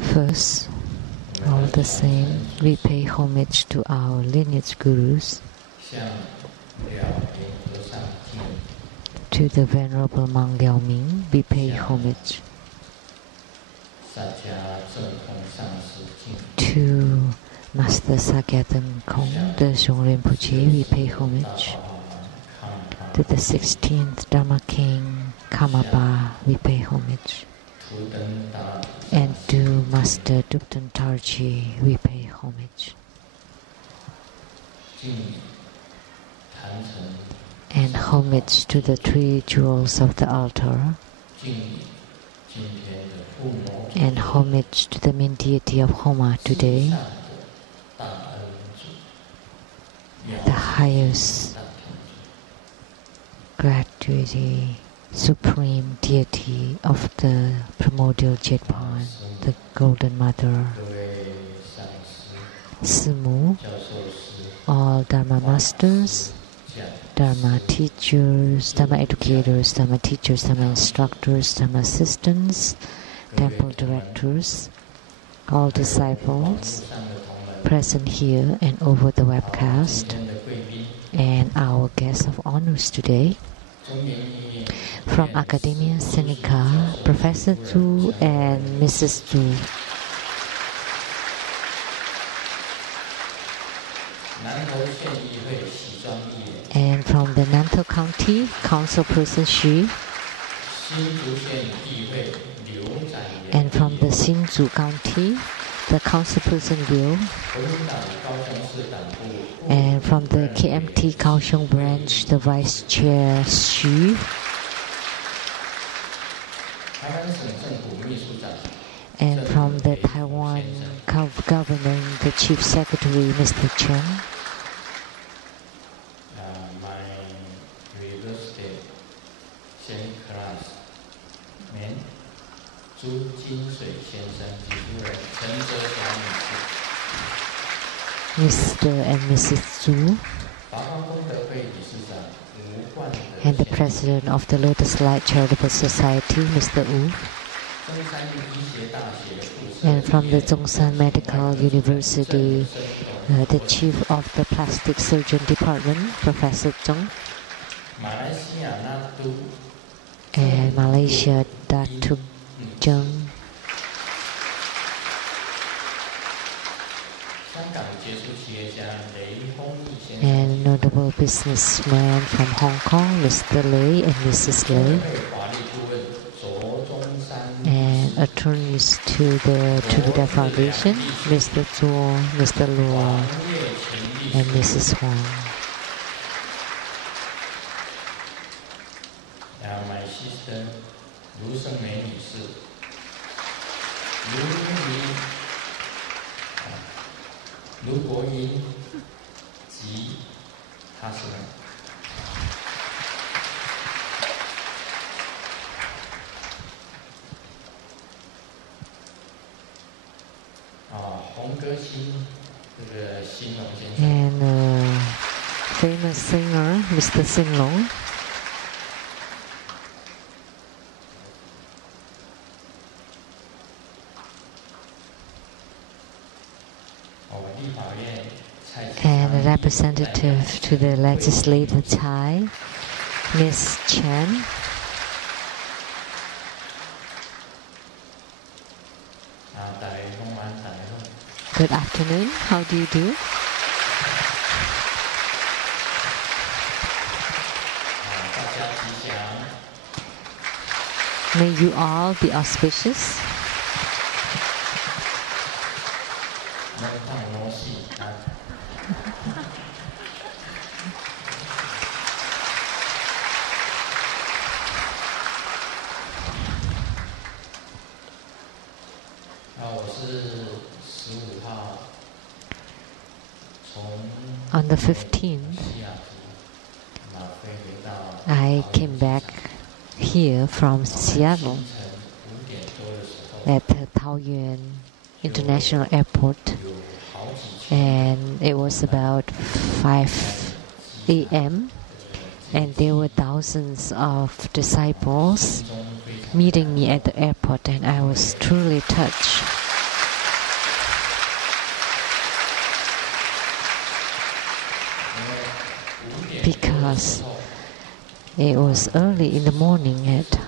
First, all the same, we pay homage to our lineage gurus, to the Venerable Monk Liao Ming, we pay homage. To Master Sakyaten Kong, the Shung Rinpoche, we pay homage. To the 16th Dharma King, Kamapa, we pay homage. And to Master Dupten Tarji, we pay homage. And homage to the 3 jewels of the altar. And homage to the main deity of Homa today, the highest gratuity, supreme deity of the primordial Jetpan, the Golden Mother, Simu, all Dharma masters, Dharma teachers, Dharma educators, Dharma teachers, Dharma instructors, Dharma assistants, temple directors, all disciples present here and over the webcast, and our guests of honors today. From Academia Sinica, Professor Zhu and Mrs. Zhu. And from the Nantou County, Councilperson Xu. And from the Hsinchu County, the Councilperson Liu. And from the KMT Kaohsiung branch, the Vice Chair Xu. And from the Taiwan government, the Chief Secretary, Mr. Chen. Mr. and Mrs. Zhu, and the President of the Lotus Light Charitable Society, Mr. Wu, and from the Zhongshan Medical University, the Chief of the Plastic Surgeon Department, Professor Tsang, and Malaysia, Datuk Zheng, and notable businessman from Hong Kong, Mr. Lei and Mrs. Lei, and attorneys to the True Buddha Foundation, Mr. Zhuo, Mr. Luo, and Mrs. Huang. Now my sister, Lu Sheng-yen, Lu Guoyin,及他是洪歌星，这个兴隆先生 and famous singer, Mr. Sinlong. And a representative to the legislative Tsai, Miss Chen. Good afternoon. How do you do? May you all be auspicious. On the 15th, I came back here from Seattle at the Taoyuan International Airport, and it was about 5 a.m. and there were thousands of disciples meeting me at the airport, and I was truly touched. Because it was early in the morning at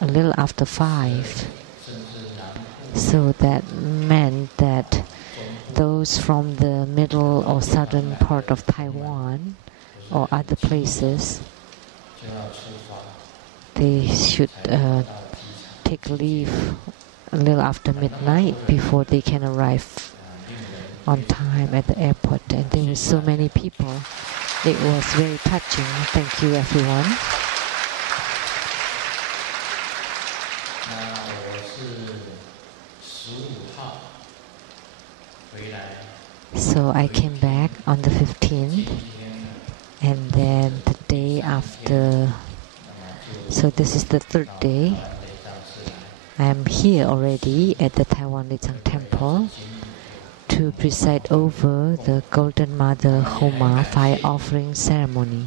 a little after 5. So that meant that those from the middle or southern part of Taiwan or other places, they should take leave a little after midnight before they can arrive on time at the airport. And there were so many people. It was very touching. Thank you, everyone. So I came back on the 15th, and then the day after, so this is the 3rd day, I am here already at the Taiwan Lian Temple to preside over the Golden Mother Homa fire offering ceremony.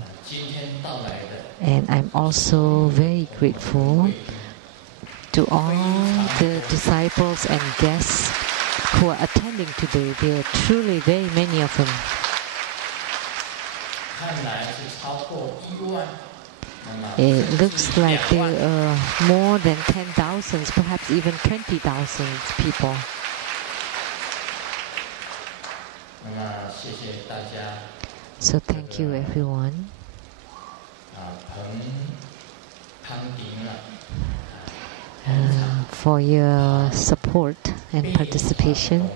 And I'm also very grateful to all the disciples and guests who are attending today. There are truly very many of them. It looks like there are more than 10,000, perhaps even 20,000 people. So thank you, everyone. For your support and participation.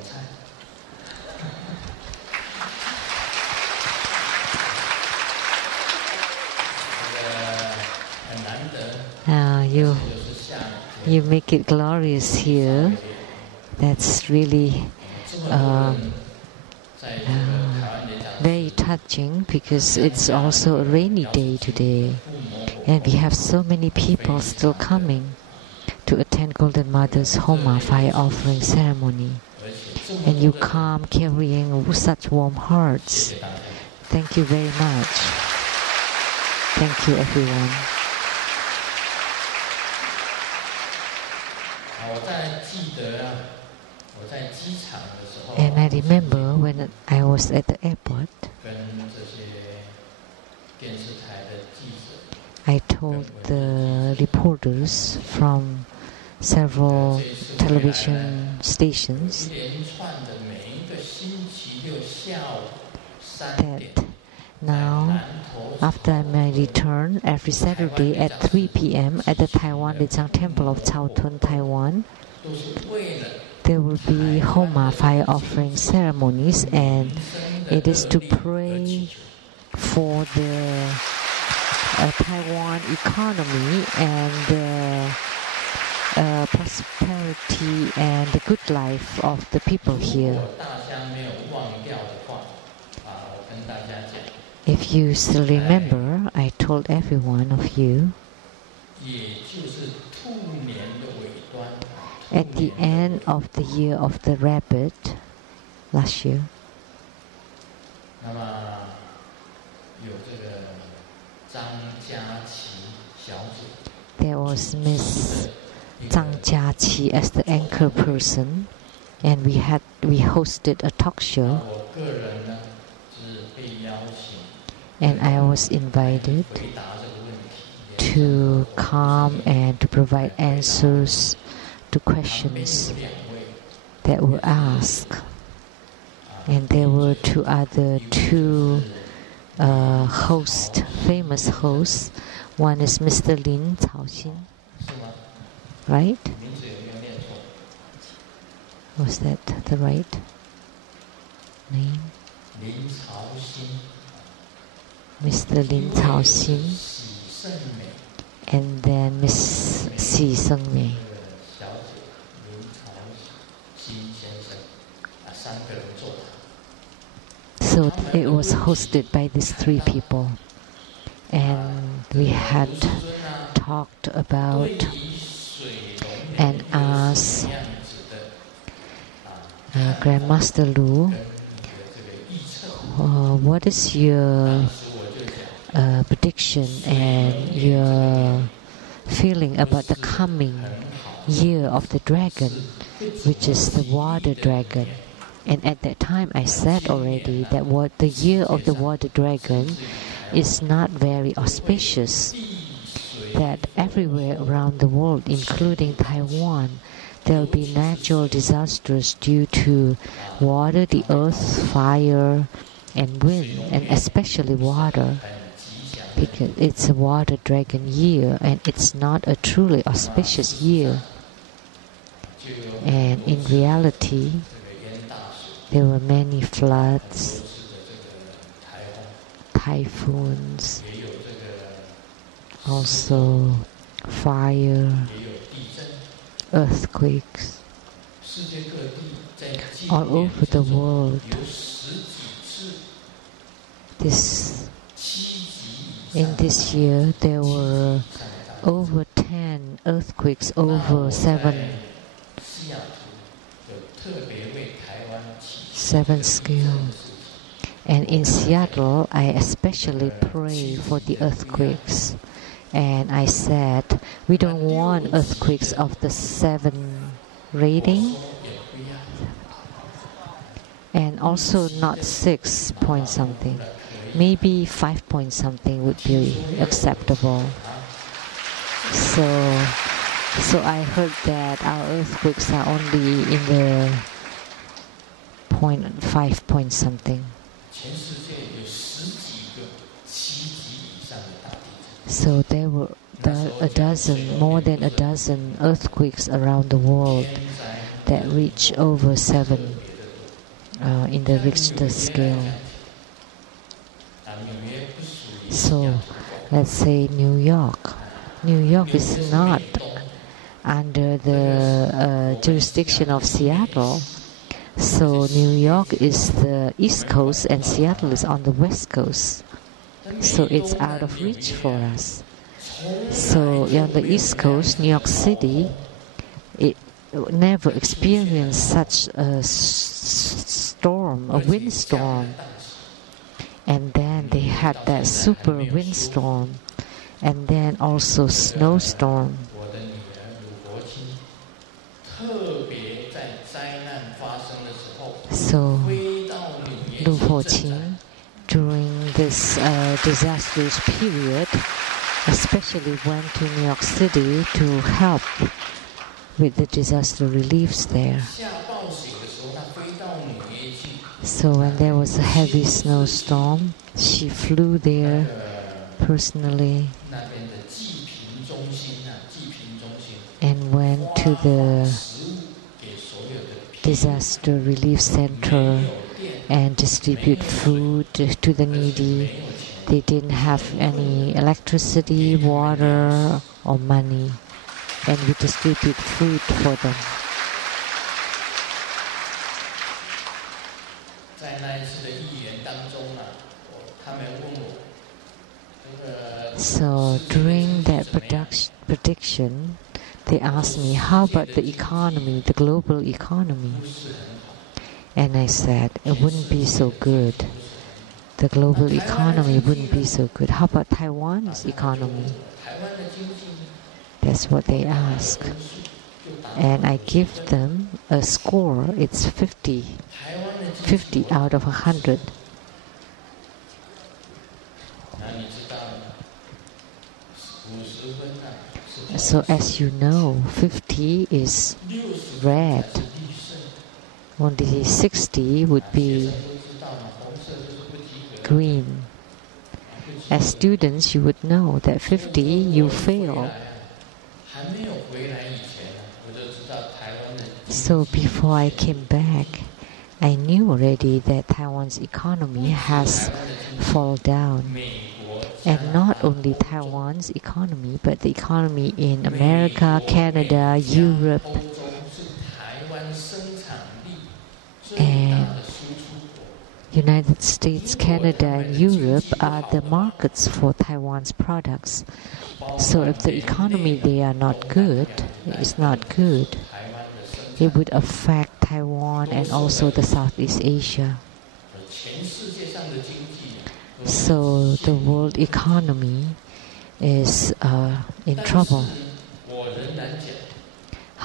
You make it glorious here. That's really very touching, because it's also a rainy day today, and we have so many people still coming to attend Golden Mother's Homa fire offering ceremony. And you come carrying such warm hearts. Thank you very much. Thank you, everyone. And I remember when I was at the airport, I told the reporters from several television stations that now, after my return, every Saturday at 3 p.m. at the Taiwan Lian Temple of Caotun, Taiwan, there will be Homa fire offering ceremonies, and it is to pray for the Taiwan economy and the prosperity and the good life of the people here. If you still remember, I told every one of you, at the end of the year of the rabbit last year, there was Miss Tsang as the anchor person, and we hosted a talk show, and I was invited to come and to provide answers to questions that were asked. And there were two hosts, famous hosts. One is Mr. Lin Caoxin, right? Was that the right name? Mr. Lin Caoxin, and then Miss Xi Sengmei. So it was hosted by these three people, and we had talked about and asked Grandmaster Lu, what is your prediction and your feeling about the coming year of the dragon, which is the water dragon. And at that time I said already that what the year of the water dragon is not very auspicious, that everywhere around the world, including Taiwan, there will be natural disasters due to water, the earth, fire, and wind, and especially water, because it's a water dragon year and it's not a truly auspicious year. And in reality, there were many floods, typhoons, also fire, earthquakes. All over the world, in this year there were over 10 earthquakes, over 7 scales. And in Seattle, I especially pray for the earthquakes. And I said, we don't want earthquakes of the 7 rating. And also not 6 point something. Maybe 5 point something would be acceptable. So I heard that our earthquakes are only in the 5 point something. So there were more than a dozen earthquakes around the world that reach over 7 in the Richter scale. So let's say New York. New York is not under the jurisdiction of Seattle. So New York is the East Coast and Seattle is on the West Coast. So it's out of reach for us. So on the East Coast, New York City, it never experienced such a storm, a windstorm. And then they had that super windstorm, and then also snowstorm. So Lu Ho-qing, during this disastrous period, especially went to New York City to help with the disaster reliefs there. So when there was a heavy snowstorm, she flew there personally and went to the disaster relief center and distribute food to the needy. They didn't have any electricity, water, or money, and we distribute food for them. So during that prediction, they asked me, how about the economy, the global economy? And I said, it wouldn't be so good. The global economy wouldn't be so good. How about Taiwan's economy? That's what they ask. And I give them a score. It's 50 out of 100. So as you know, 50 is red. Only 60 would be green. As students, you would know that 50 you fail. So before I came back, I knew already that Taiwan's economy has fallen down. And not only Taiwan's economy, but the economy in America, Canada, Europe, and United States, Canada, and Europe are the markets for Taiwan's products. So if the economy there are not good, it's not good, it would affect Taiwan and also the Southeast Asia. So the world economy is in trouble.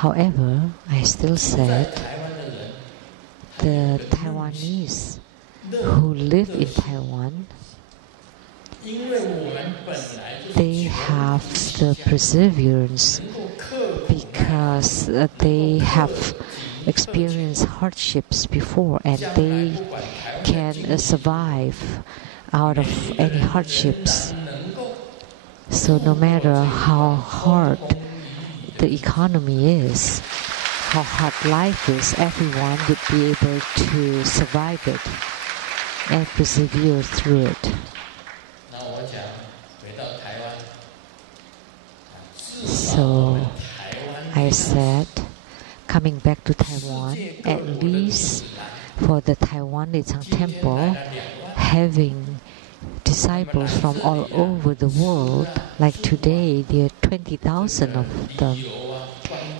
However, I still said the Taiwanese who live in Taiwan, they have the perseverance because they have experienced hardships before and they can survive out of any hardships. So no matter how hard the economy is, how hard life is, everyone would be able to survive it and persevere through it. So I said, coming back to Taiwan, at least for the Taiwan Tsang Temple, having disciples from all over the world, like today there are 20,000 of them,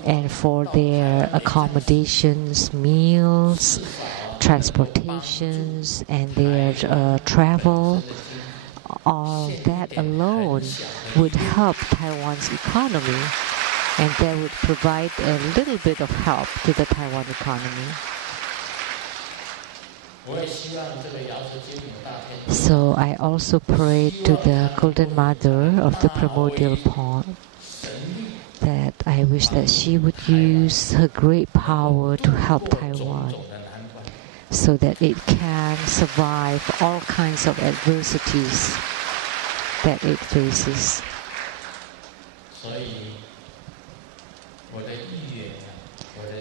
and for their accommodations, meals, transportations, and their travel, all that alone would help Taiwan's economy, and that would provide a little bit of help to the Taiwan economy. So I also prayed to the Golden Mother of the Primordial Pond that I wish that she would use her great power to help Taiwan so that it can survive all kinds of adversities that it faces.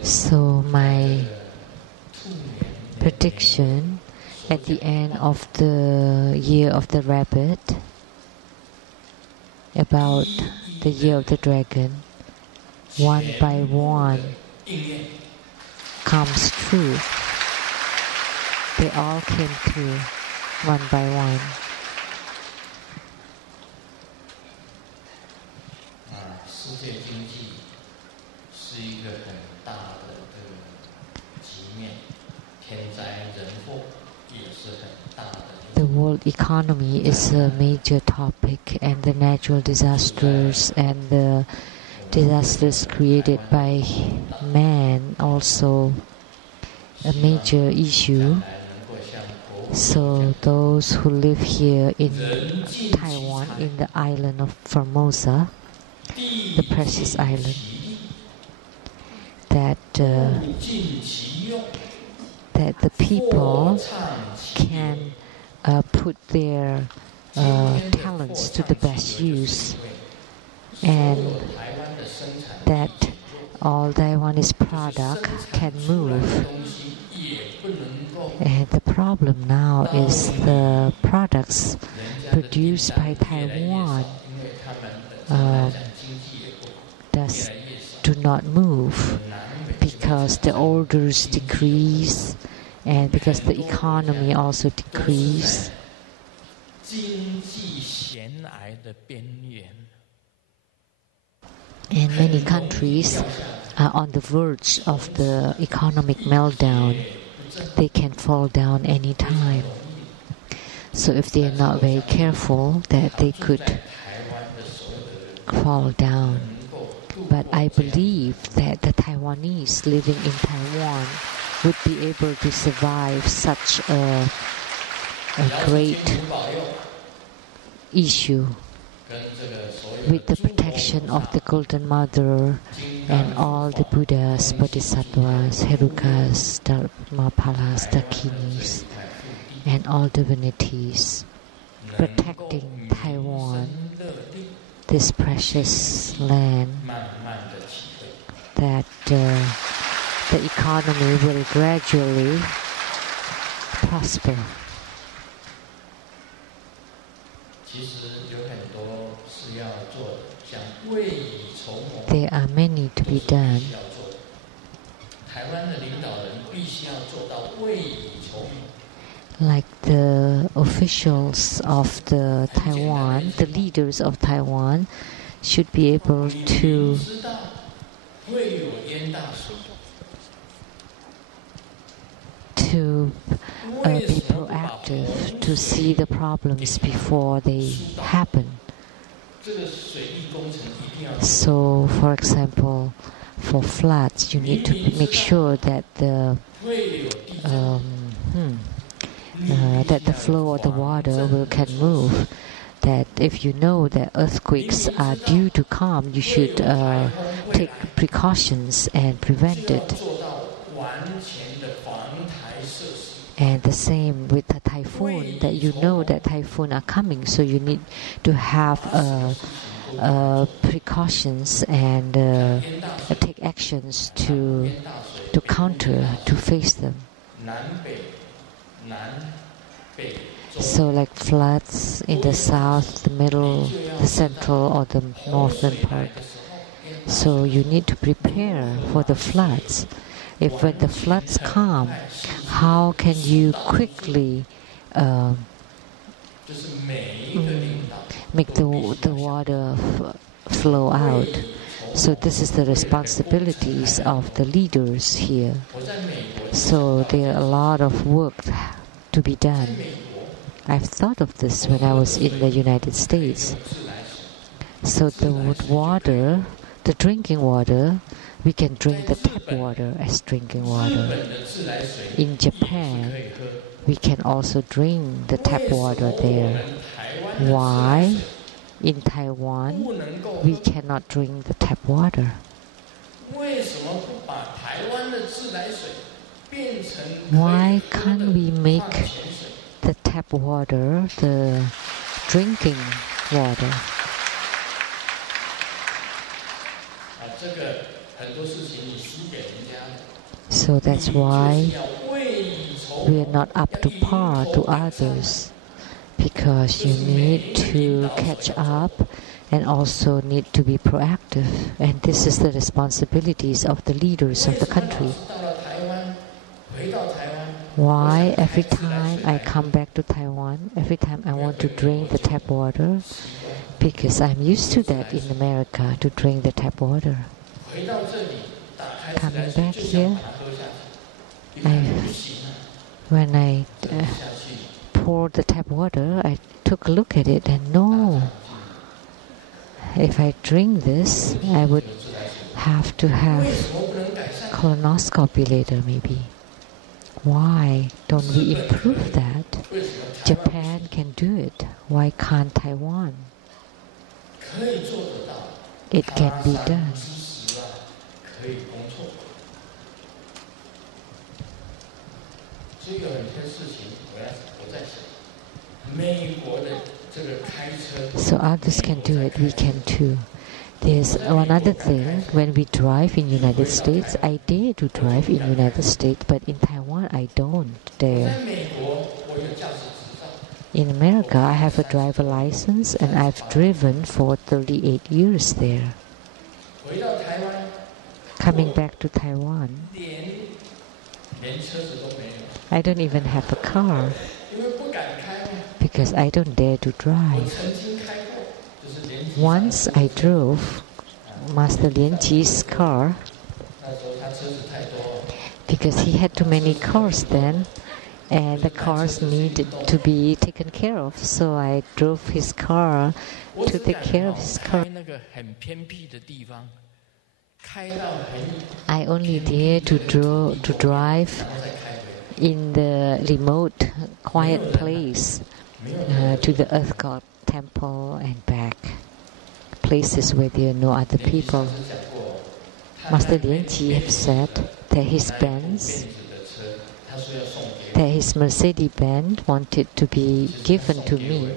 So my prediction at the end of the year of the rabbit, about the year of the dragon, one by one comes true. They all came true, one by one. The world economy is a major topic, and the natural disasters and the disasters created by man also a major issue. So those who live here in Taiwan, in the island of Formosa, the precious island, that the people can put their talents to the best use, and that all Taiwanese product can move. And the problem now is the products produced by Taiwan do not move because the orders decrease and because the economy also decrease. And many countries are on the verge of the economic meltdown. They can fall down any time. So if they are not very careful, that they could fall down. But I believe that the Taiwanese living in Taiwan would be able to survive such a great issue with the protection of the Golden Mother and all the Buddhas, Bodhisattvas, Herukas, Dharmapalas, Dakinis, and all divinities protecting Taiwan, this precious land, that the economy will gradually prosper. There are many to be done. Like the officials of the Taiwan, the leaders of Taiwan should be able to be proactive, to see the problems before they happen. So, for example, for floods, you need to make sure that the flow of the water can move. That if you know that earthquakes are due to come, you should take precautions and prevent it. And the same with the typhoon, that you know that typhoon are coming, so you need to have precautions and take actions to counter, to face them. So like floods in the south, the middle, the central or the northern part. So you need to prepare for the floods. If when the floods come, how can you quickly make the water flow out? So this is the responsibilities of the leaders here. So there are a lot of work to be done. I've thought of this when I was in the United States. So the water, the drinking water, we can drink the tap water as drinking water. In Japan, we can also drink the tap water there. Why? In Taiwan, we cannot drink the tap water. Why can't we make the tap water the drinking water? So that's why we are not up to par to others, because you need to catch up and also need to be proactive. And this is the responsibilities of the leaders of the country. Why every time I come back to Taiwan, every time I want to drink the tap water? Because I'm used to that in America, to drink the tap water. Coming back here, when I poured the tap water, I took a look at it and no, if I drink this, I would have to have colonoscopy later maybe. Why don't we improve that? Japan can do it. Why can't Taiwan? It can be done. So others can do it, we can too. There's one other thing, when we drive in United States, I dare to drive in United States, but in Taiwan I don't dare. In America I have a driver license and I've driven for 38 years there. Coming back to Taiwan, I don't even have a car because I don't dare to drive. Once I drove Master Lianqi's car because he had too many cars then and the cars needed to be taken care of, so I drove his car to take care of his car. I only dare to drive in the remote, quiet place to the Earth God temple and back, places where there are no other people. Master Lianqi have said that his Benz, that his Mercedes-Benz wanted to be given to me.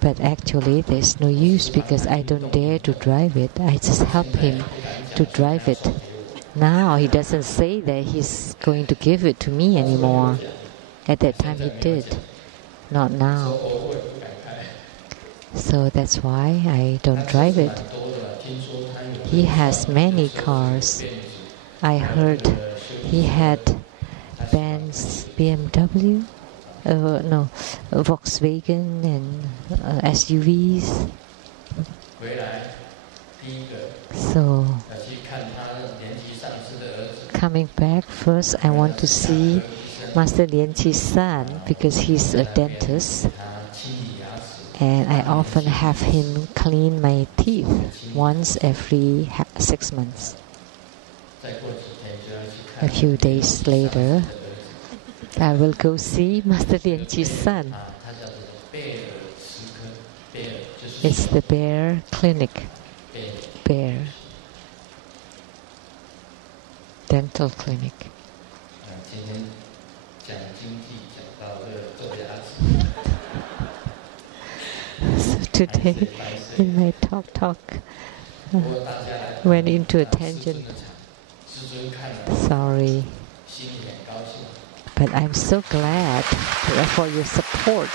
But actually there's no use because I don't dare to drive it. I just help him to drive it. Now he doesn't say that he's going to give it to me anymore. At that time he did. Not now. So that's why I don't drive it. He has many cars. I heard he had Benz, BMW, Volkswagen and SUVs. So coming back, first I want to see Master Lianqi's son because he's a dentist And I often have him clean my teeth once every 6 months. A few days later, I will go see Master Lian's son. It's the bear clinic. Bear. Dental clinic. So today, in my talk, went into a tangent. Sorry. But I'm so glad for your support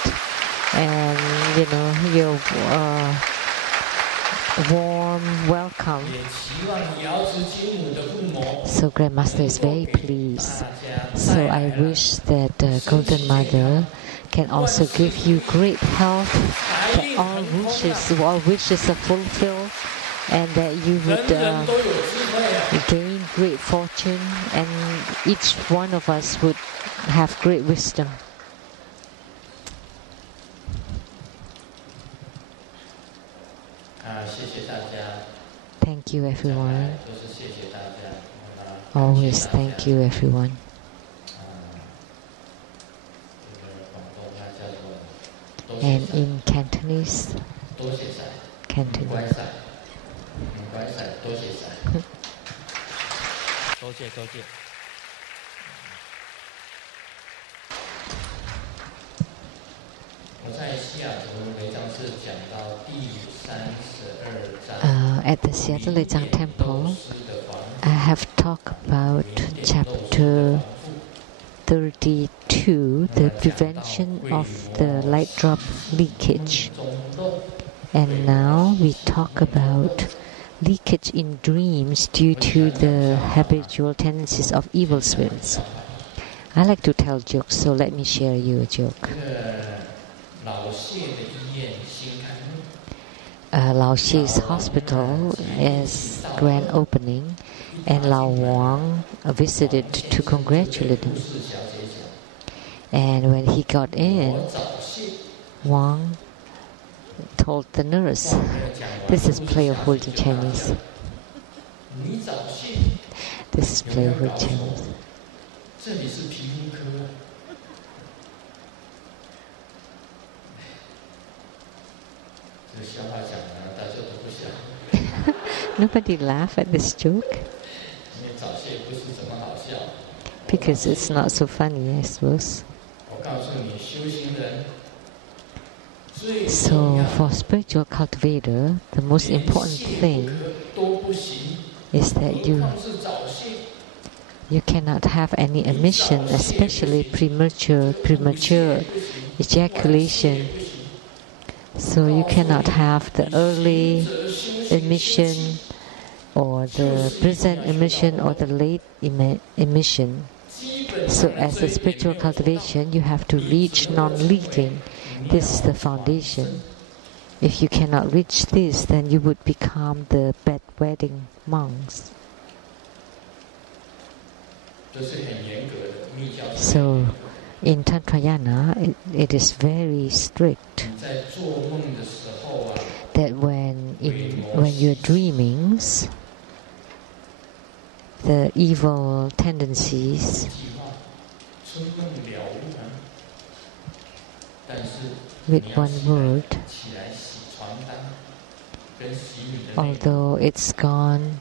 and, your warm welcome. So Grandmaster is very pleased. So I wish that the Golden Mother can also give you great health, that all wishes are fulfilled, and that you would gain great fortune, and each one of us would have great wisdom. Thank you, everyone. Always thank you, everyone. And in Cantonese, ，At the Seattle Lechang Temple, I have talked about chapter 32, the prevention of the light drop leakage. And now we talk about leakage in dreams due to the habitual tendencies of evil spirits. I like to tell jokes, so let me share you a joke. Lao Xie's hospital is grand opening, and Lao Wang visited to congratulate him. And when he got in, Wang told the nurse, this is play of words in Chinese. This is play of words in Chinese. Nobody laughed at this joke because it's not so funny, I suppose. So for spiritual cultivator, the most important thing is that you cannot have any emission, especially premature ejaculation. So you cannot have the early emission or the present emission or the late emission. So as a spiritual cultivation, you have to reach non-leaking. This is the foundation. If you cannot reach this, then you would become the bedwetting monks. So in Tantrayana, it is very strict that when you're dreaming, the evil tendencies, with one word, although it's gone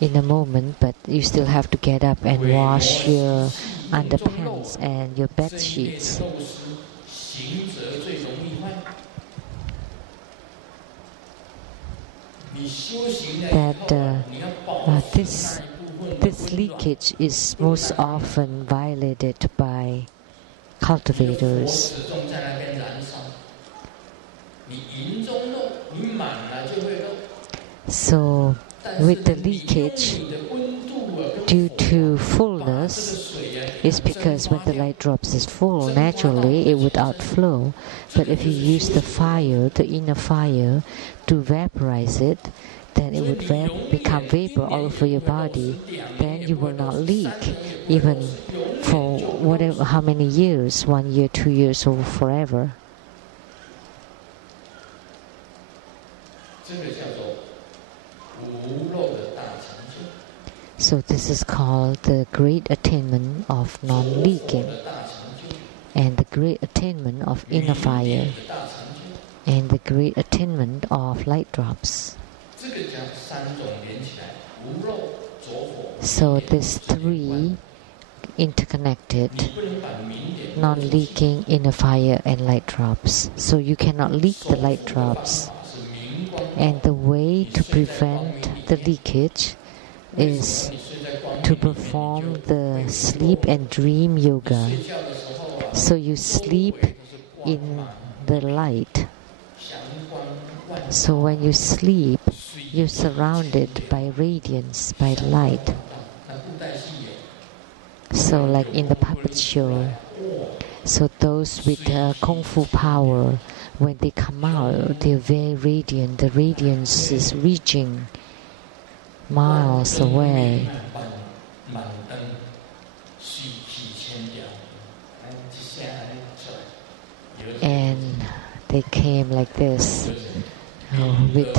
in a moment, but you still have to get up and wash your underpants and your bed sheets. That this leakage is most often violated by cultivators. So with the leakage due to fullness, is because when the light drops is full, naturally it would outflow. But if you use the fire, the inner fire, to vaporize it, then it would become vapor all over your body. Then you will not leak, even for how many years, 1 year, 2 years, or forever. So this is called the great attainment of non-leaking, and the great attainment of inner fire, and the great attainment of light drops. So these three interconnected, non-leaking, inner fire, and light drops. So you cannot leak the light drops. And the way to prevent the leakage is to perform the sleep and dream yoga. So you sleep in the light. So when you sleep, you're surrounded by radiance, by light. So like in the puppet show, so those with kung fu power, when they come out, they're very radiant. The radiance is reaching miles away. And they came like this, with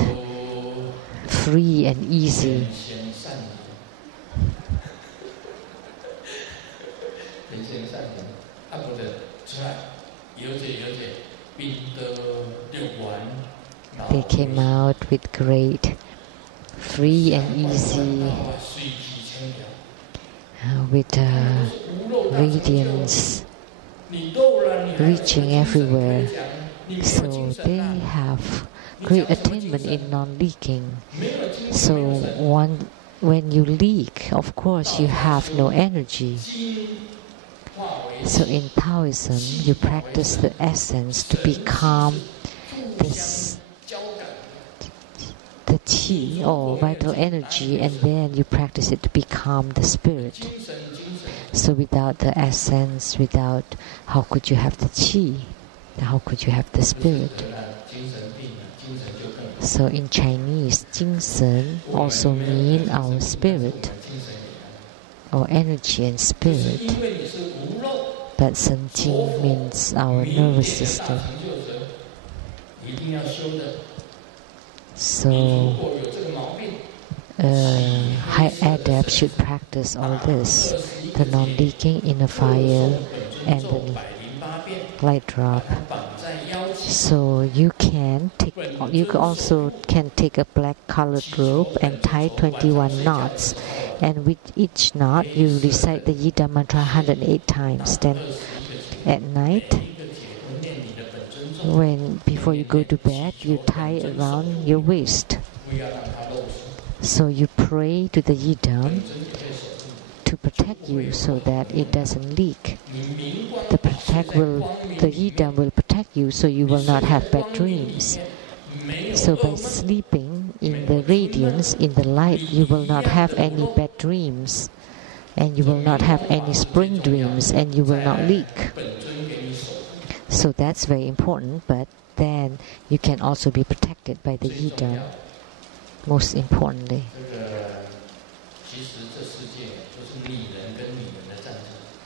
free and easy. They came out with great, free and easy, with radiance reaching everywhere. So they have great attainment in non-leaking. So when you leak, of course you have no energy. So in Taoism, you practice the essence to become the qi or vital energy, and then you practice it to become the spirit. So without the essence, how could you have the qi? How could you have the spirit? So in Chinese, 精神 also mean our spirit, our energy and spirit. But 神经 means our nervous system. So high adept should practice all this, the non-leaking, inner fire, and the light drop. So you also can take a black colored rope and tie 21 knots, and with each knot you recite the Yida mantra 108 times. Then at night, before you go to bed, you tie it around your waist. So you pray to the Yidam to protect you so that it doesn't leak. The Yidam will protect you so you will not have bad dreams. So by sleeping in the radiance, in the light, you will not have any bad dreams, and you will not have any spring dreams, and you will not leak. So that's very important, but then you can also be protected by the Yidam, most importantly.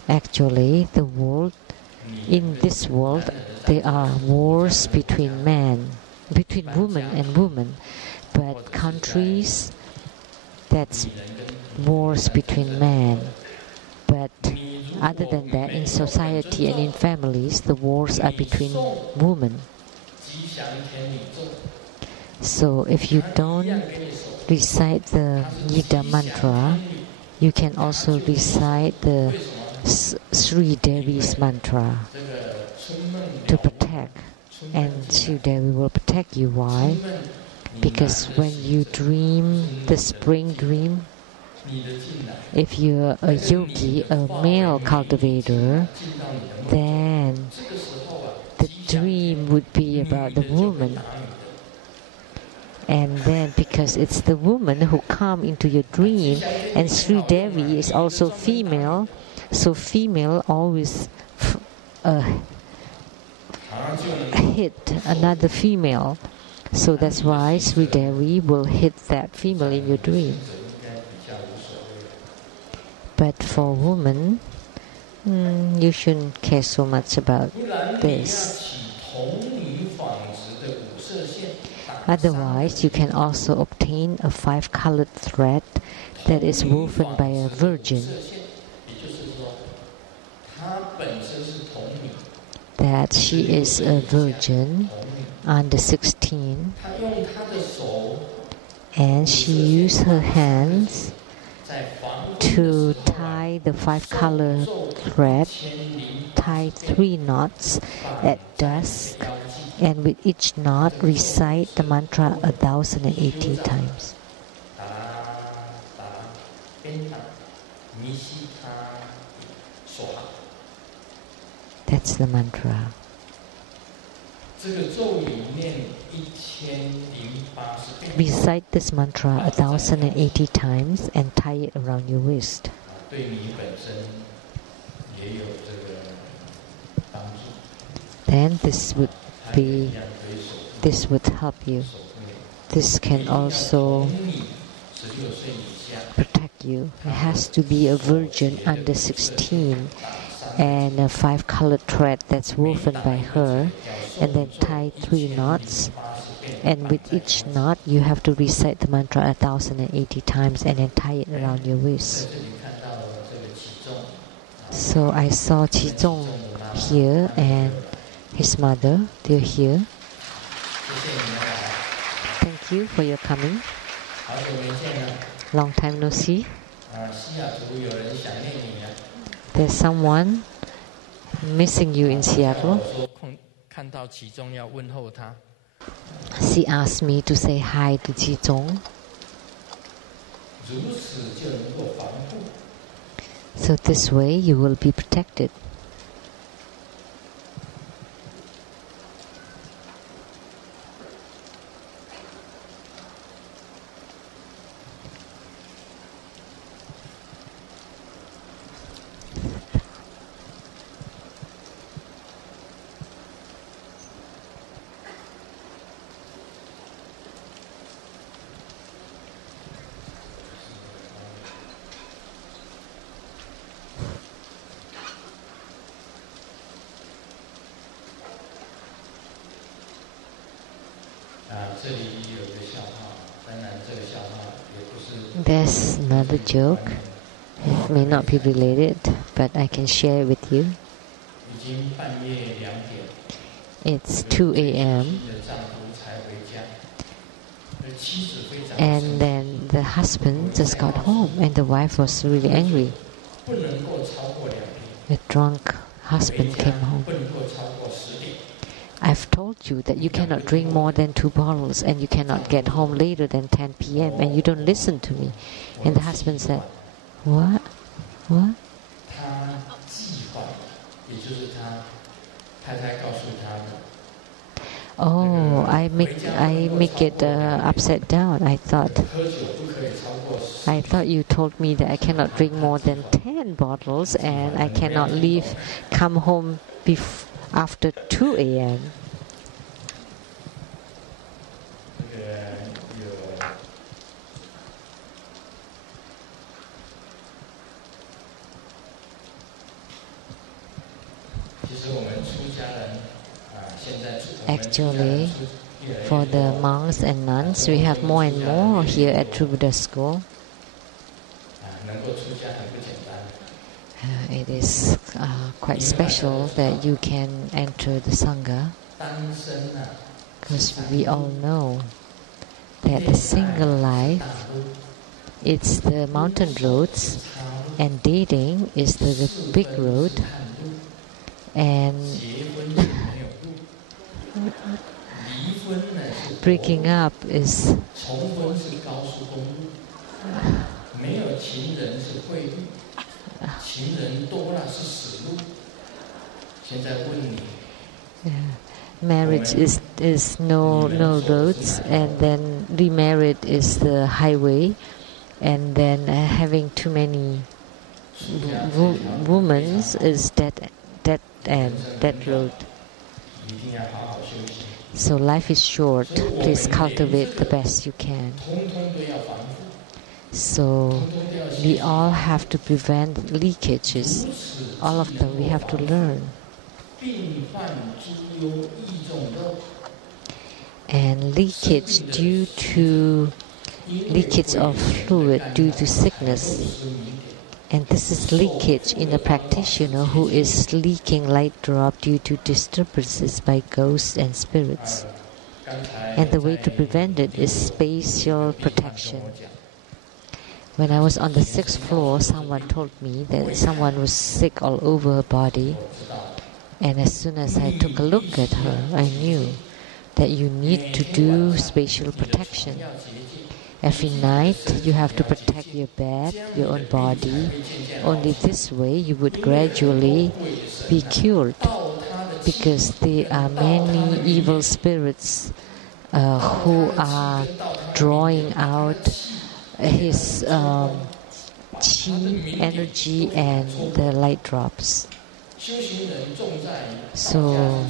Actually, in this world, there are wars between woman and woman, but countries, that's wars between men. But other than that, in society and in families, the wars are between women. So if you don't recite the Yida mantra, you can also recite the Sri Devi's mantra to protect, and Sri Devi will protect you. Why? Because when you dream the spring dream, if you're a yogi, a male cultivator, then the dream would be about the woman. And then because it's the woman who come into your dream, and Sri Devi is also female, so female always hit another female. So that's why Sri Devi will hit that female in your dream. But for women, you shouldn't care so much about this. Otherwise, you can also obtain a 5-colored thread that is woven by a virgin. That she is a virgin under 16, and she used her hands to tie the 5-colored thread, tie 3 knots at dusk, and with each knot recite the mantra 1,080 times. That's the mantra. Recite this mantra 1,080 times and tie it around your waist. Then this would help you. This can also protect you. It has to be a virgin under 16 and a 5-colored thread that's woven by her, and then tie 3 knots, and with each knot you have to recite the mantra 1,080 times and then tie it around your waist. So I saw Qizong here and his mother, they're here. Thank you for your coming. Long time no see. There's someone missing you in Seattle. She asked me to say hi to Qizong. So this way you will be protected. There's another joke. It may not be related, but I can share it with you. It's 2 a.m. and then the husband just got home and the wife was really angry. The drunk husband came home. I've told you that you cannot drink more than 2 bottles and you cannot get home later than 10 p.m. and you don't listen to me. And the husband said, What? What? Oh, I make it upside down. I thought you told me that I cannot drink more than 10 bottles and I cannot come home after 2 a.m. Actually, for the monks and nuns, we have more and more here at True Buddha School. It is quite special that you can enter the Sangha, because we all know that the single life, it's the mountain roads, and dating is the big road, and breaking up is marriage is no roads, and then remarried is the highway, and then having too many women is that road. So life is short. Please cultivate the best you can. So we all have to prevent leakages. All of them we have to learn. and leakage due to leakage of fluid due to sickness. And this is leakage in a practitioner who is leaking light drop due to disturbances by ghosts and spirits. And the way to prevent it is spatial protection. When I was on the 6th floor, someone told me that someone was sick all over her body. And as soon as I took a look at her, I knew that you need to do spatial protection. Every night you have to protect your bed, your own body. Only this way you would gradually be cured. Because there are many evil spirits who are drawing out his chi energy and the light drops. So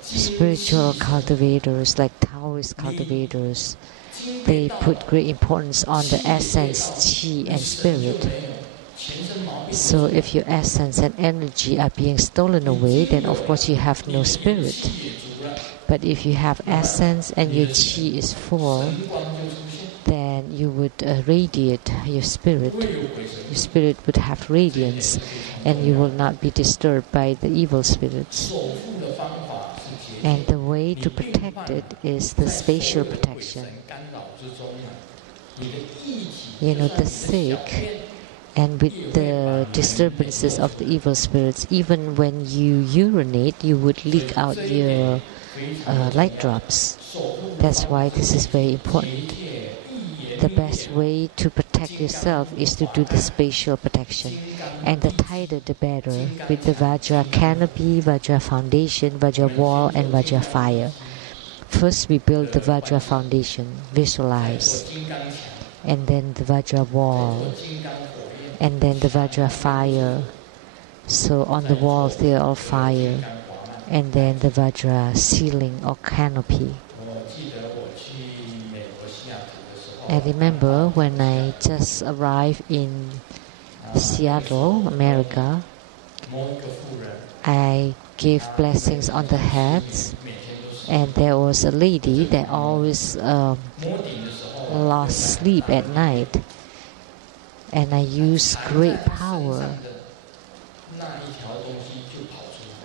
spiritual cultivators like Taoist cultivators, they put great importance on the essence, chi and spirit. So if your essence and energy are being stolen away, then of course you have no spirit. But if you have essence and your chi is full, then you would radiate your spirit. Your spirit would have radiance and you will not be disturbed by the evil spirits. And the way to protect it is the spatial protection. The sick and with the disturbances of the evil spirits, even when you urinate, you would leak out your light drops. That's why this is very important. The best way to protect yourself is to do the spatial protection. And the tighter the better, with the Vajra canopy, Vajra foundation, Vajra wall, and Vajra fire. First we build the Vajra foundation, visualize. And then the Vajra wall. And then the Vajra fire. So on the walls they are all fire. And then the Vajra ceiling or canopy. I remember when I just arrived in Seattle, America, I gave blessings on the heads, and there was a lady that always lost sleep at night, and I used great power,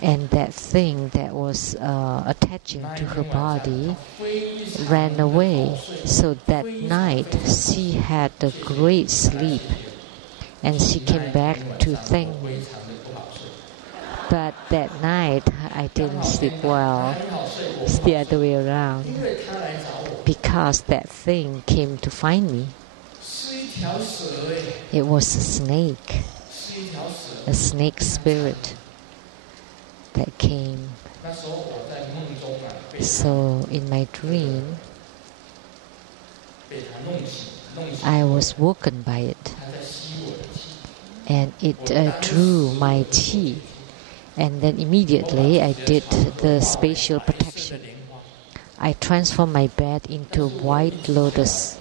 and that thing that was attaching to her body ran away. So that night she had a great sleep and she came back to thank me. But that night I didn't sleep well. It's the other way around. Because that thing came to find me. It was a snake spirit that came. So in my dream, I was woken by it, and it drew my chi, and then immediately I did the spatial protection. I transformed my bed into white lotus.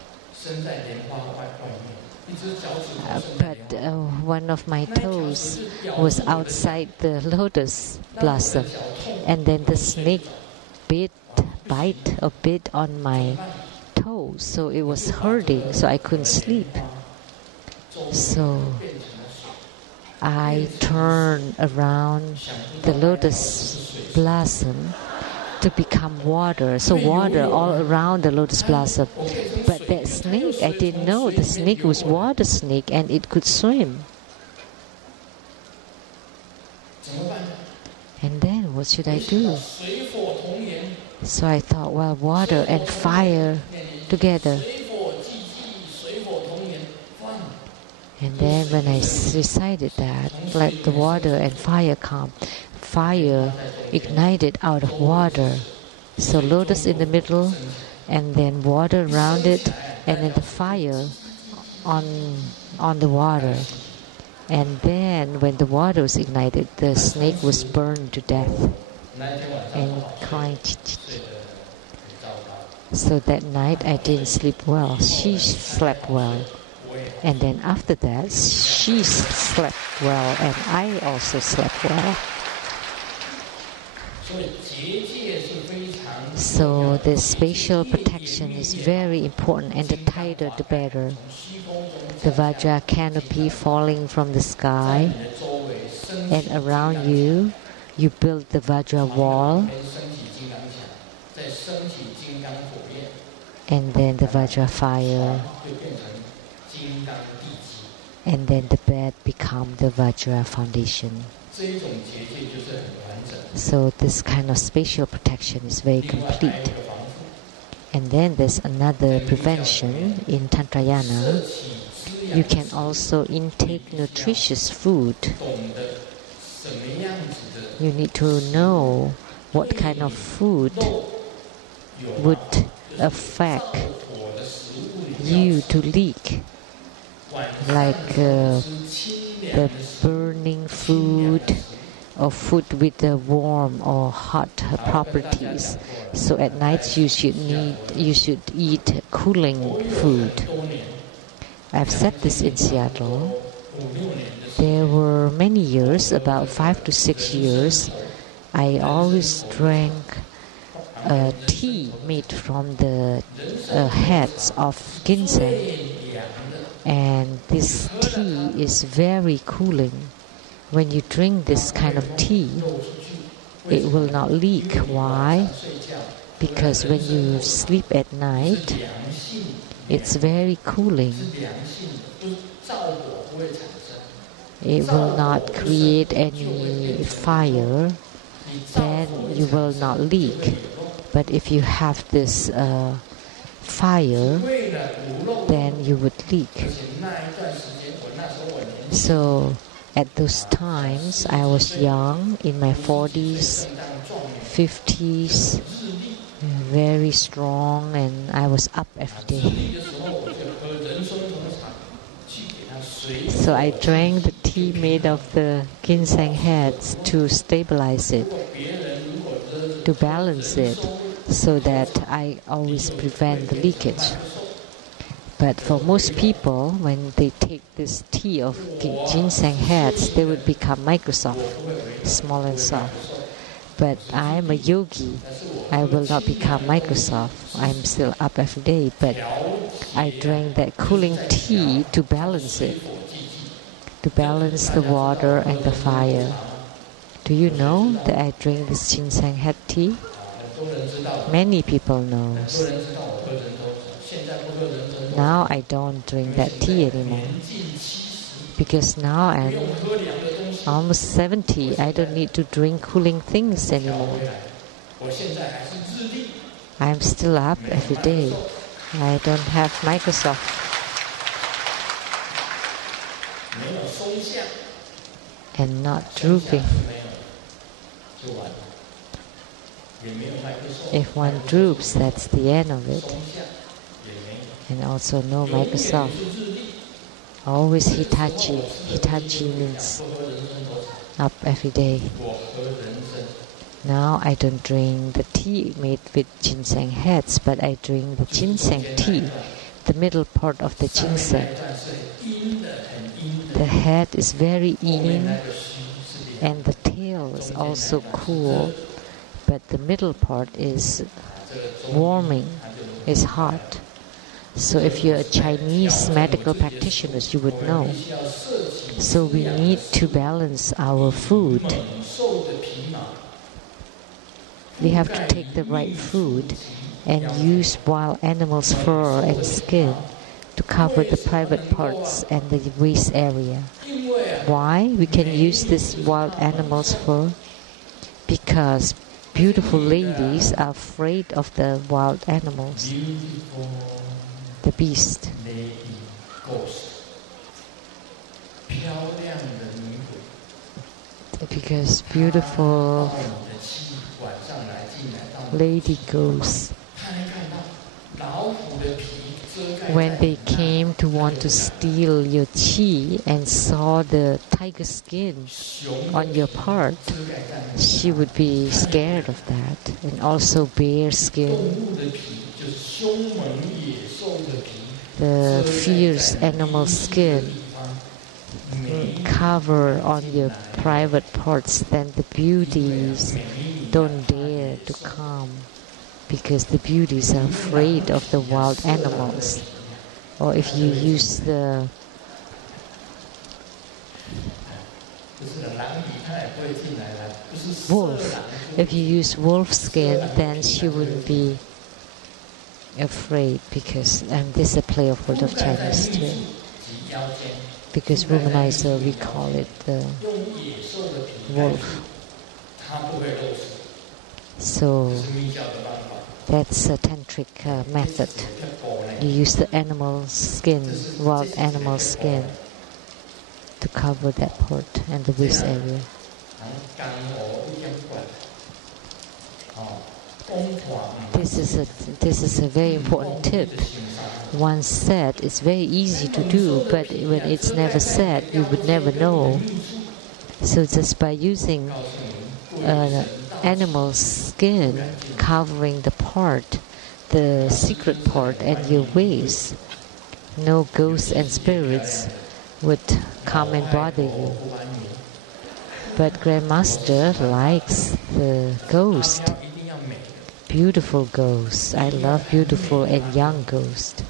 But one of my toes was outside the lotus blossom, and then the snake bit on my toe, so it was hurting, so I couldn't sleep. So I turned around the lotus blossom to become water. So water all around the lotus blossom. But that snake, I didn't know the snake was water snake and it could swim. And then what should I do? So I thought, well, water and fire together. And then when I recited that, let the water and fire come. Fire ignited out of water. So lotus in the middle, and then water around it, and then the fire on the water. And then when the water was ignited, the snake was burned to death. And crying. So that night I didn't sleep well. She slept well. And then after that, she slept well, and I also slept well. So the spatial protection is very important, and the tighter the better. The Vajra canopy falling from the sky, and around you, you build the Vajra wall, and then the Vajra fire, and then the bed become the Vajra foundation. So this kind of spatial protection is very complete. And then there's another prevention in Tantrayana. You can also intake nutritious food. You need to know what kind of food would affect you to leak, like the burning food or food with the warm or hot properties. So at night you should eat cooling food. I've said this in Seattle. There were many years, about 5 to 6 years, I always drank tea made from the heads of ginseng. And this tea is very cooling. When you drink this kind of tea, it will not leak. Why? Because when you sleep at night, it's very cooling. It will not create any fire, then you will not leak. But if you have this fire, then you would leak. So at those times, I was young, in my 40s, 50s, very strong, and I was up every day. So I drank the tea made of the ginseng heads to stabilize it, to balance it, so that I always prevent the leakage. But for most people, when they take this tea of ginseng heads, they would become Microsoft, small and soft. But I am a yogi. I will not become Microsoft. I'm still up every day, but I drank that cooling tea to balance it, to balance the water and the fire. Do you know that I drink this ginseng head tea? Many people know. Now I don't drink that tea anymore, because now I'm almost 70. I don't need to drink cooling things anymore. I'm still up every day. I don't have Microsoft. And not drooping. If one droops, that's the end of it. And also no Microsoft. Always Hitachi. Hitachi means up every day. Now I don't drink the tea made with ginseng heads, but I drink the ginseng tea, the middle part of the ginseng. The head is very yin, and the tail is also cool, but the middle part is warming, is hot. So if you're a Chinese medical practitioner, you would know. So we need to balance our food. We have to take the right food and use wild animals' fur and skin to cover the private parts and the waist area. Why we can use this wild animals' fur? Because beautiful ladies are afraid of the wild animals, the beast. Because beautiful lady ghosts, when they came to want to steal your qi and saw the tiger skin on your part, she would be scared of that. And also bear skin, the fierce animal skin cover on your private parts, then the beauties don't dare to come because the beauties are afraid of the wild animals. Or if you use the wolf, if you use wolf skin, then she wouldn't be afraid because, and this is a play of word of Chinese too. Because womanizer, we call it the wolf. So that's a tantric method. You use the animal skin, wild animal skin, to cover that part and the waist area. This is a very important tip. Once said, it's very easy to do, but when it's never said, you would never know. So just by using animal skin covering the part, the secret part and your waist, no ghosts and spirits would come and bother you. But Grandmaster likes the ghost, beautiful ghosts. I love beautiful and young ghosts.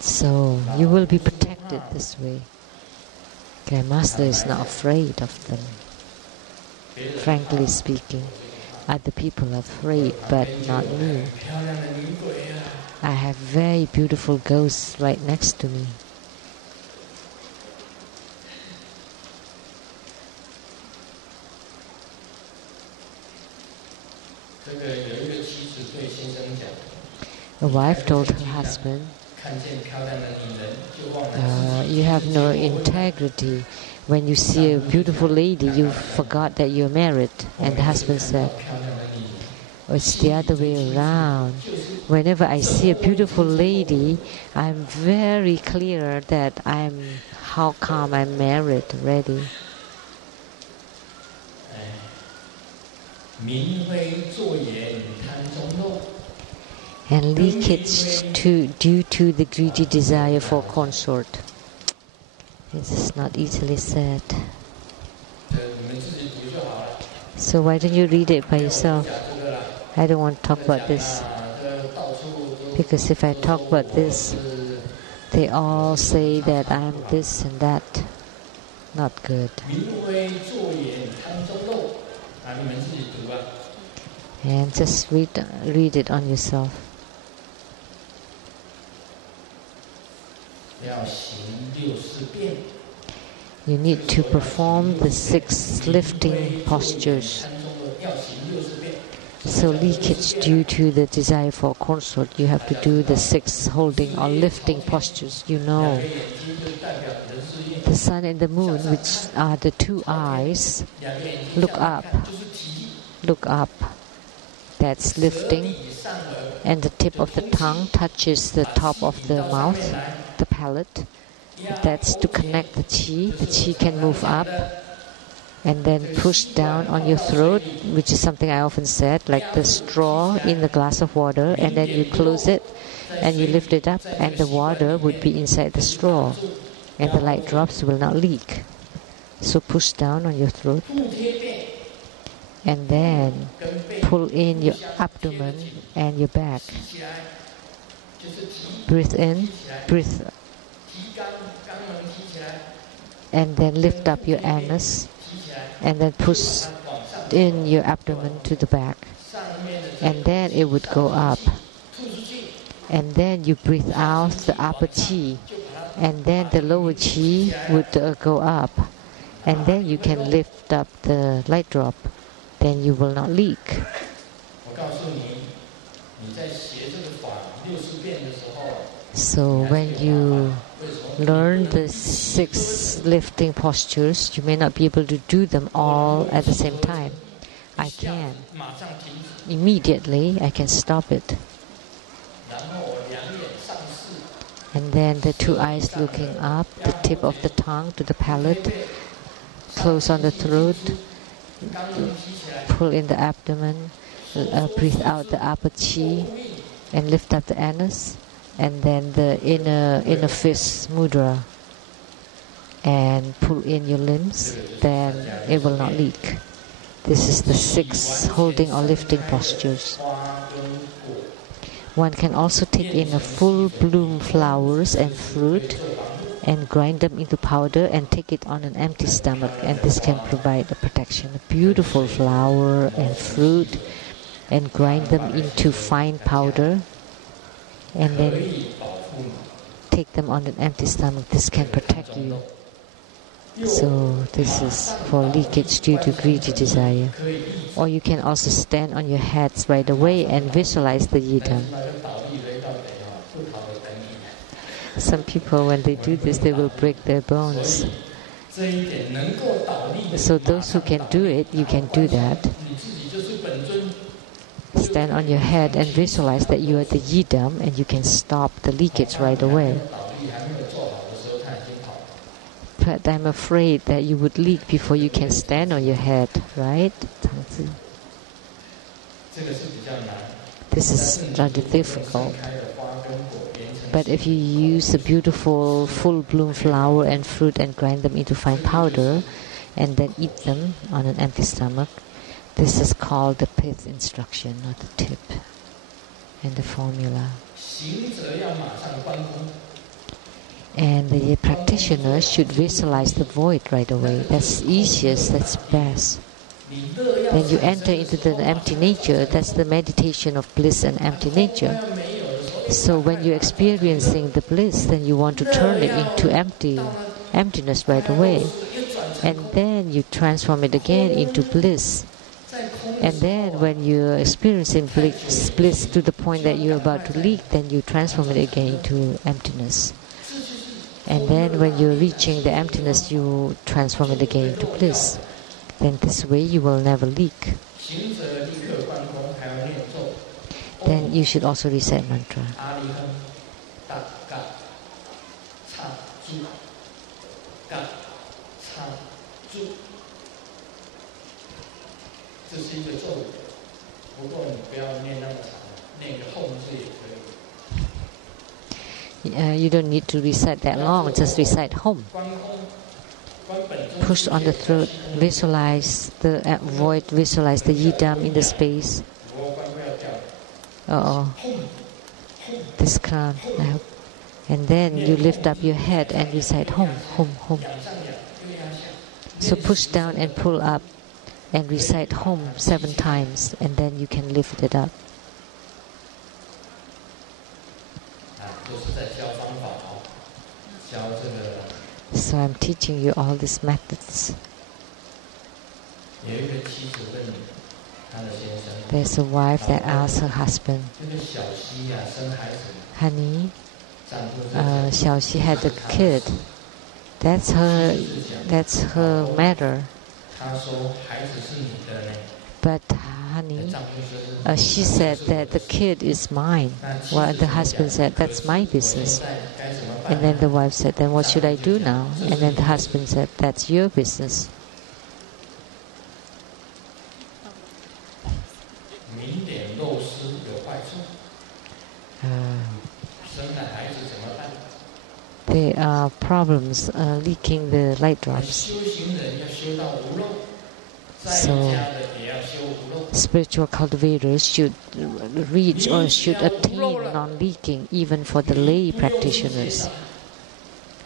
So you will be protected this way. Grandmaster is not afraid of them. Frankly speaking, other people are afraid, but not me. I have very beautiful ghosts right next to me. A wife told her husband, you have no integrity. When you see a beautiful lady, you forgot that you're married. And the husband said, oh, it's the other way around. Whenever I see a beautiful lady, I'm very clear that how come I'm married already. And leakage due to the greedy desire for consort. This is not easily said. So why don't you read it by yourself? I don't want to talk about this. Because if I talk about this, they all say that I'm this and that. Not good. And just read it on yourself. You need to perform the 6 lifting postures. So leakage due to the desire for consort, you have to do the 6 holding or lifting postures. You know, the sun and the moon, which are the 2 eyes, look up. Look up. That's lifting. And the tip of the tongue touches the top of the mouth, the palate. That's to connect the chi. The chi can move up and then push down on your throat, which is something I often said, like the straw in the glass of water, and then you close it and you lift it up and the water would be inside the straw and the light drops will not leak. So push down on your throat and then pull in your abdomen and your back. Breathe in, breathe, and then lift up your anus and then push in your abdomen to the back, and then it would go up, and then you breathe out the upper chi, and then the lower chi would go up, and then you can lift up the light drop, then you will not leak. So when you learn the 6 lifting postures, you may not be able to do them all at the same time. I can. Immediately, I can stop it. And then the 2 eyes looking up, the tip of the tongue to the palate, close on the throat, pull in the abdomen, breathe out the upper chi and lift up the anus, and then the inner fist mudra, and pull in your limbs, then it will not leak. This is the 6 holding or lifting postures. One can also take in a full bloom flowers and fruit and grind them into powder and take it on an empty stomach, and this can provide a protection. A beautiful flower and fruit, and grind them into fine powder and then take them on an empty stomach. This can protect you. So this is for leakage due to greedy desire. Or you can also stand on your heads right away and visualize the yidam. Some people, when they do this, they will break their bones. So those who can do it, you can do that. Stand on your head and visualize that you are the yidam, and you can stop the leakage right away. But I'm afraid that you would leak before you can stand on your head, right? This is rather difficult. But if you use a beautiful full bloom flower and fruit and grind them into fine powder and then eat them on an empty stomach, this is called the pith instruction, or the tip and the formula. And the practitioner should visualize the void right away. That's easiest, that's best. Then you enter into the empty nature. That's the meditation of bliss and empty nature. So when you're experiencing the bliss, then you want to turn it into emptiness right away. And then you transform it again into bliss. And then when you're experiencing bliss to the point that you're about to leak, then you transform it again into emptiness. And then when you're reaching the emptiness, you transform it again into bliss. Then this way you will never leak. Then you should also recite mantra. You don't need to recite that long, just recite home. Push on the throat, visualize the void, visualize the yidam in the space. This crown. And then you lift up your head and recite home, home, home. So push down and pull up and recite home 7 times, and then you can lift it up. So I'm teaching you all these methods. There's a wife that asks her husband, honey, Xiaoxi had a kid. That's her matter. But honey, she said that the kid is mine. Well, the husband said, that's my business. And then the wife said, then what should I do now? And then the husband said, that's your business. There are problems leaking the light drops. So spiritual cultivators should reach or should attain non-leaking even for the lay practitioners.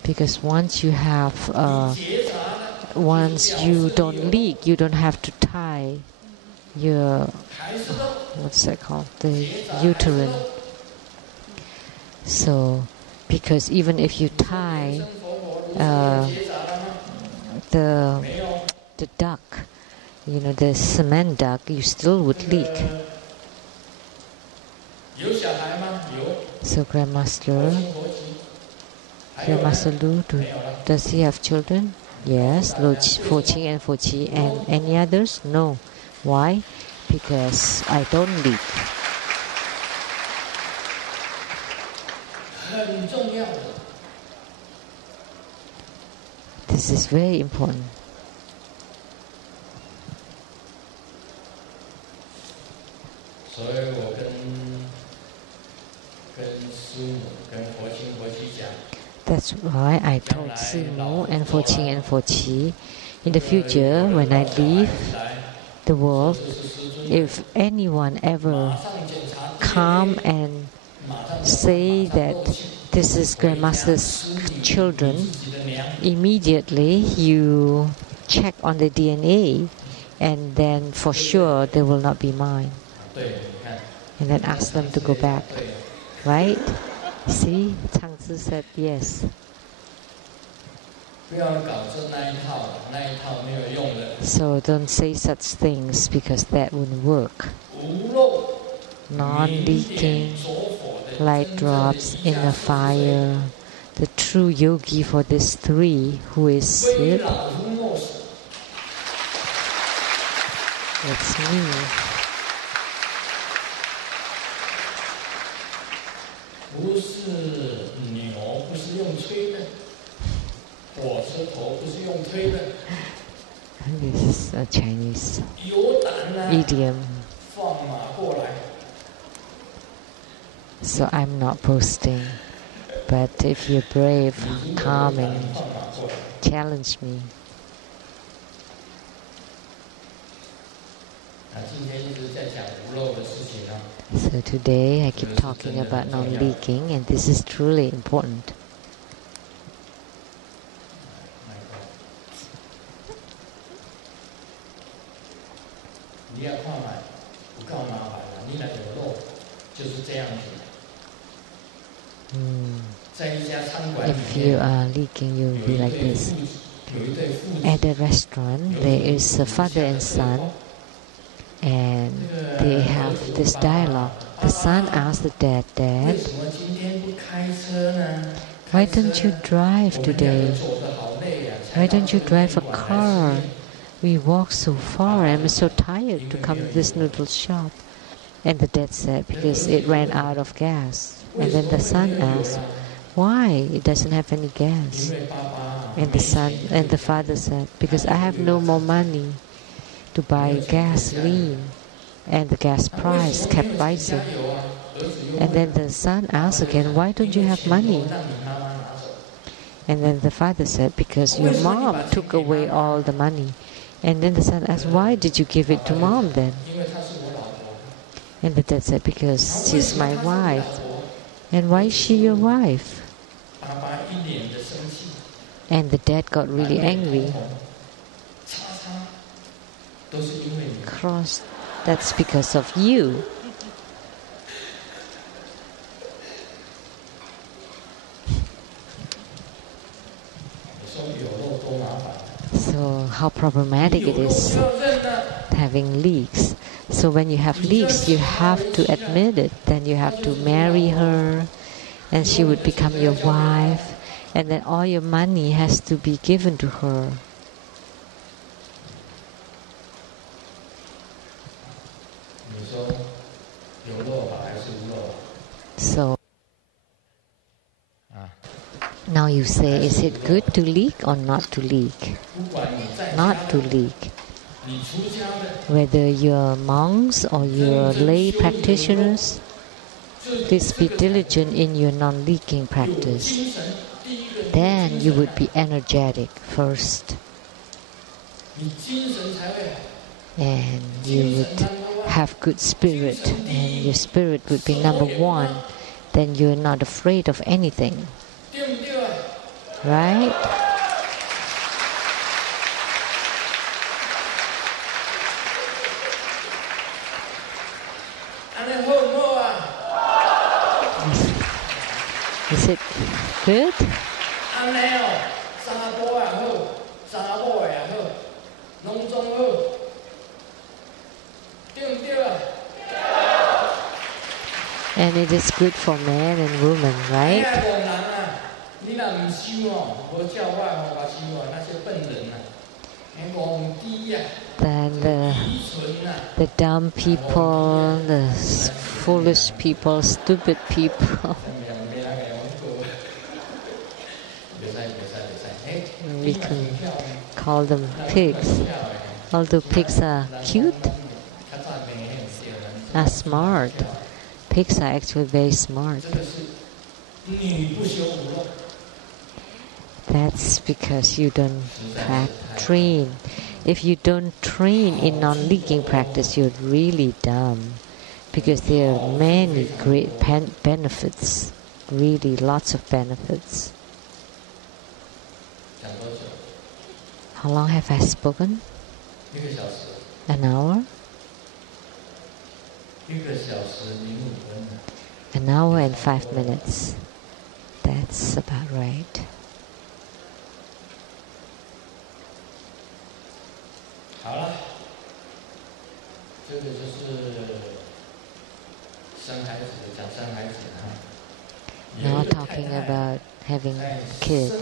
Because once you don't leak, you don't have to tie your, what's that called, the uterine. So, because even if you tie the duck, the cement duck, you still would leak. So Grandmaster Lu, does he have children? Yes, Foqi and Foqi. And any others? No. Why? Because I don't leak. This is very important. 所以我跟师母、跟佛亲、佛妻讲。That's why I told Simu and Foqing and Foqi, in the future, when I leave the world, if anyone ever come and say that this is Grandmaster's children, immediately you check on the DNA, and then for sure they will not be mine. And then ask them to go back. Right? See, Tsang said yes. So don't say such things because that wouldn't work. Non-leaking, light drops in the fire. The true yogi for these three, who is it? It's me. This is a Chinese idiom. So I'm not boasting, but if you're brave, come and challenge me. So today I keep talking about non-leaking, and this is truly important. If you are leaking, you will be like this. At a restaurant, there is a father and son, and they have this dialogue. The son asks the dad, "Dad, why don't you drive today? Why don't you drive a car? We walked so far and I'm so tired to come to this noodle shop." And the dad said, "Because it ran out of gas." And then the son asked, "Why? It doesn't have any gas." And the father said, "Because I have no more money to buy gasoline, and the gas price kept rising." And then the son asked again, "Why don't you have money?" And then the father said, "Because your mom took away all the money." And then the son asked, "Why did you give it to mom then?" And the dad said, "Because she's my wife." "And why is she your wife?" And the dad got really angry. "Cross, that's because of you." So how problematic it is having leaks. So when you have leaks, you have to admit it. Then you have to marry her, and she would become your wife, and then all your money has to be given to her. So now you say, is it good to leak or not to leak? Not to leak. Whether you're monks or you're lay practitioners, please be diligent in your non-leaking practice. Then you would be energetic first. And you would have good spirit, and your spirit would be number one. Then you're not afraid of anything. Right? Is it good? And it is good for men and women, right? Then the dumb people, the foolish people, stupid people, we can call them pigs. Although pigs are cute, are smart. Pigs are actually very smart. That's because you don't train. If you don't train in non-leaking practice, you're really dumb. Because there are many great benefits. Really, lots of benefits. How long have I spoken? An hour? An hour and 5 minutes. That's about right. 好了，这个就是生孩子，讲生孩子哈。Now talking about having kids.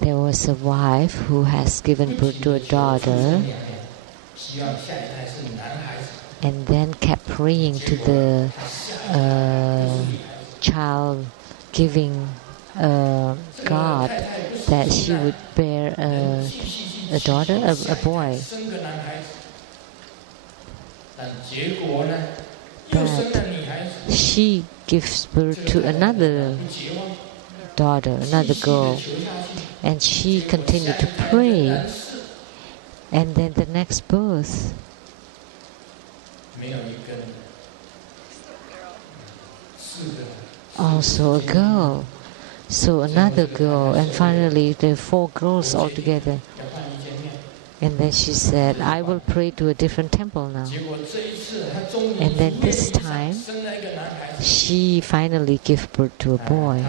There was a wife who has given birth to a daughter and then kept praying to the child giving God that she would bear a daughter, a boy. But she gives birth to another daughter, another girl, and she continued to pray. And then the next birth, also a girl, so another girl, and finally there are 4 girls altogether. And then she said, I will pray to a different temple now. And then this time, she finally gave birth to a boy.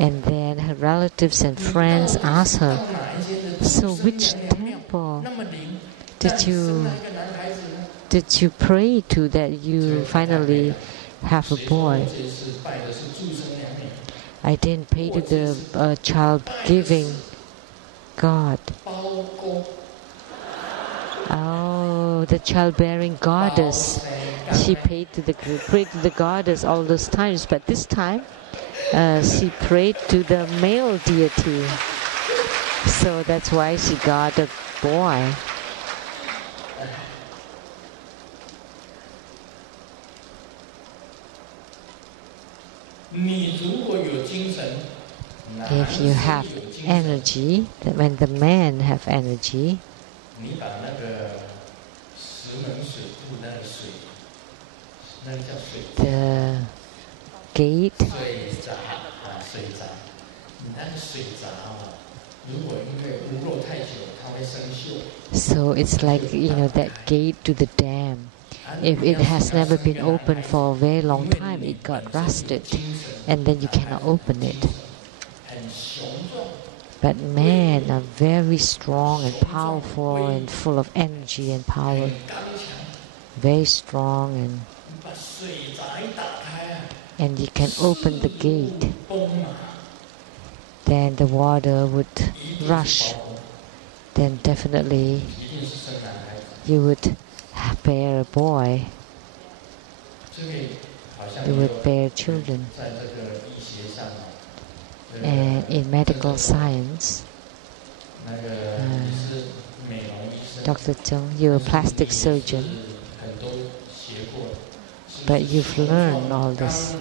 And then her relatives and friends asked her, so which temple did you pray to that you finally have a boy? I didn't pray to the child-giving God. Oh, the childbearing goddess. She prayed to the goddess all those times, but this time she prayed to the male deity. So that's why she got a boy. If you have energy, when the men have energy, the gate, so it's like, that gate to the dam. If it has never been opened for a very long time, it got rusted, and then you cannot open it. But men are very strong and powerful and full of energy and power. Very strong, and you can open the gate. Then the water would rush. Then definitely you would bear a boy. You would bear children. And in medical science, Dr. Tsang, you're a plastic surgeon, but you've learned all this.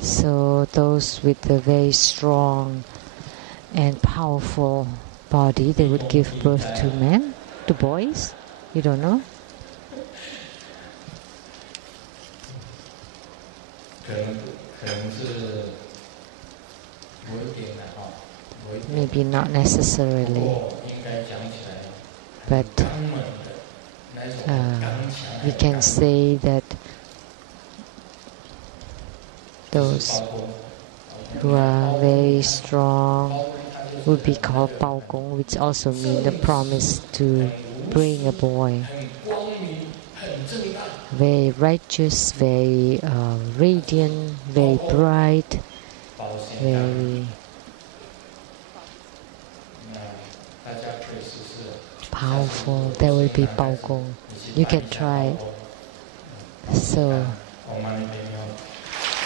So those with a very strong and powerful body, they would give birth to men, to boys? You don't know? Maybe not necessarily, but we can say that those who are very strong would be called Bao Gong, which also means the promise to bring a boy. Very righteous, very radiant, very bright, very powerful. There will be Bao Gong. You can try. So,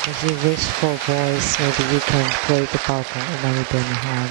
if you wish for boys, maybe you can pray the Bao Gong Umani Benihan.